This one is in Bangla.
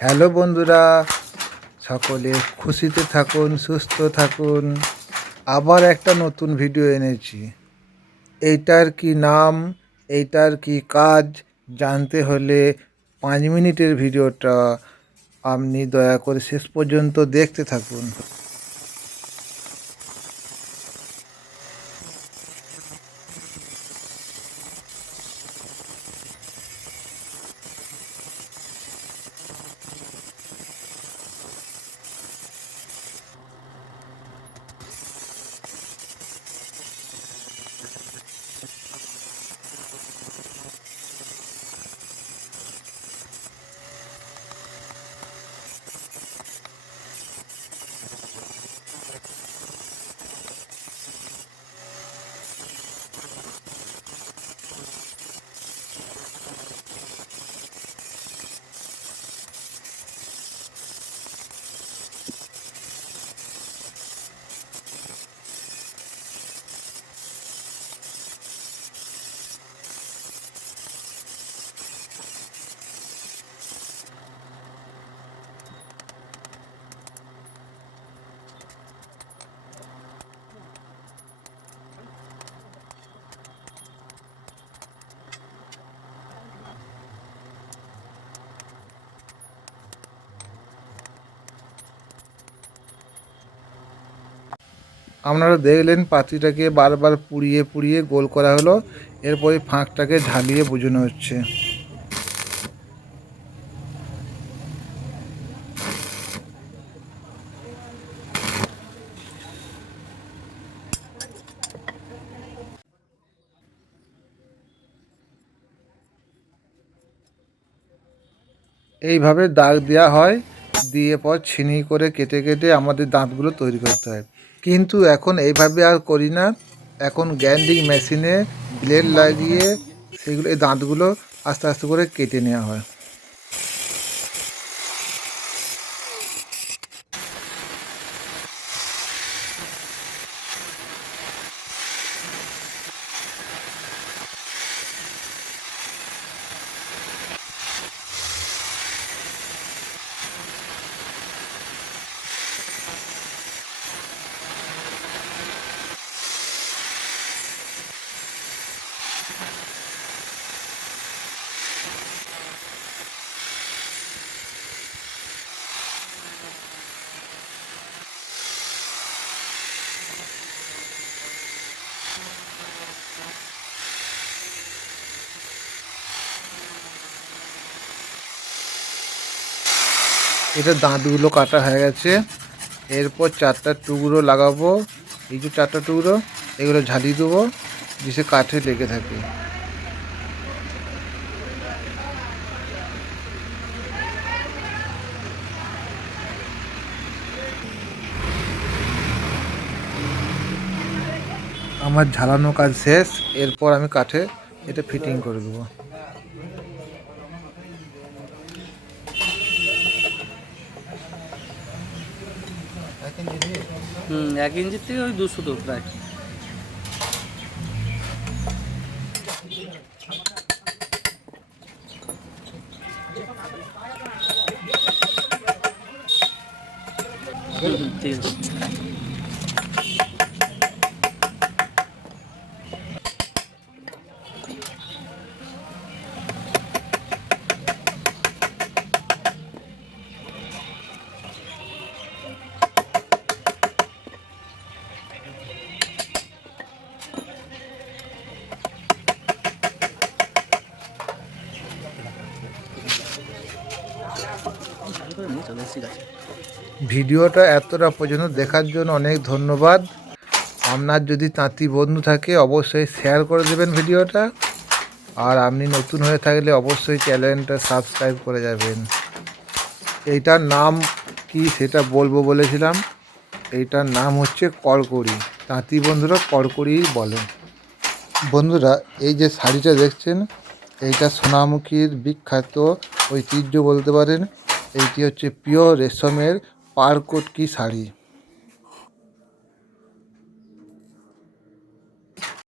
হ্যালো বন্ধুরা, সকলে খুশিতে থাকুন, সুস্থ থাকুন। আবার একটা নতুন ভিডিও এনেছি। এইটার কি নাম, এইটার কি কাজ, জানতে হলে পাঁচ মিনিটের ভিডিওটা আপনি দয়া করে শেষ পর্যন্ত দেখতে থাকুন। আপনারা দেখলেন পাতিটাকে বারবার পুড়িয়ে পুড়িয়ে গোল করা হলো। এরপরে ফাঁকটাকে ঢালিয়ে বোঝানো হচ্ছে। এইভাবে দাগ দেওয়া হয়, দিয়ে পর ছিনি করে কেটে কেটে আমাদের দাঁতগুলো তৈরি করতে হয়। কিন্তু এখন এইভাবে আর করি না। এখন গ্যান্ডিং মেশিনে ব্লেড লাগিয়ে সেগুলো, এই দাঁতগুলো আস্তে আস্তে করে কেটে নেওয়া হয়। এটা দাঁতগুলো কাটা হয়ে গেছে। এরপর চারটা টুকরো লাগাবো। এই যে চারটা টুকরো, এগুলো ঝালিয়ে দেবো যে কাঠে লেগে থাকে। আমার ঝালানো কাজ শেষ। এরপর আমি কাঠে এটা ফিটিং করে দেবো। হুম এক ইঞ্চির থেকে ওই দুশো তো প্রায়। ঠিক আছে। ভিডিওটা এতটা পর্যন্ত দেখার জন্য অনেক ধন্যবাদ। আপনার যদি তাঁতি বন্ধু থাকে, অবশ্যই শেয়ার করে দেবেন ভিডিওটা। আর আপনি নতুন হয়ে থাকলে অবশ্যই চ্যানেলটা সাবস্ক্রাইব করে যাবেন। এইটার নাম কি সেটা বলব বলেছিলাম? এইটার নাম হচ্ছে কড়কড়ি। তাঁতি বন্ধুরা কড়কড়িই বলেন বন্ধুরা, এই যে শাড়িটা দেখছেন, এইটা সোনামুখীর বিখ্যাত ঐতিহ্য বলতে পারেন। এইটি হচ্ছে পিওর রেশমের পারকটকি শাড়ি?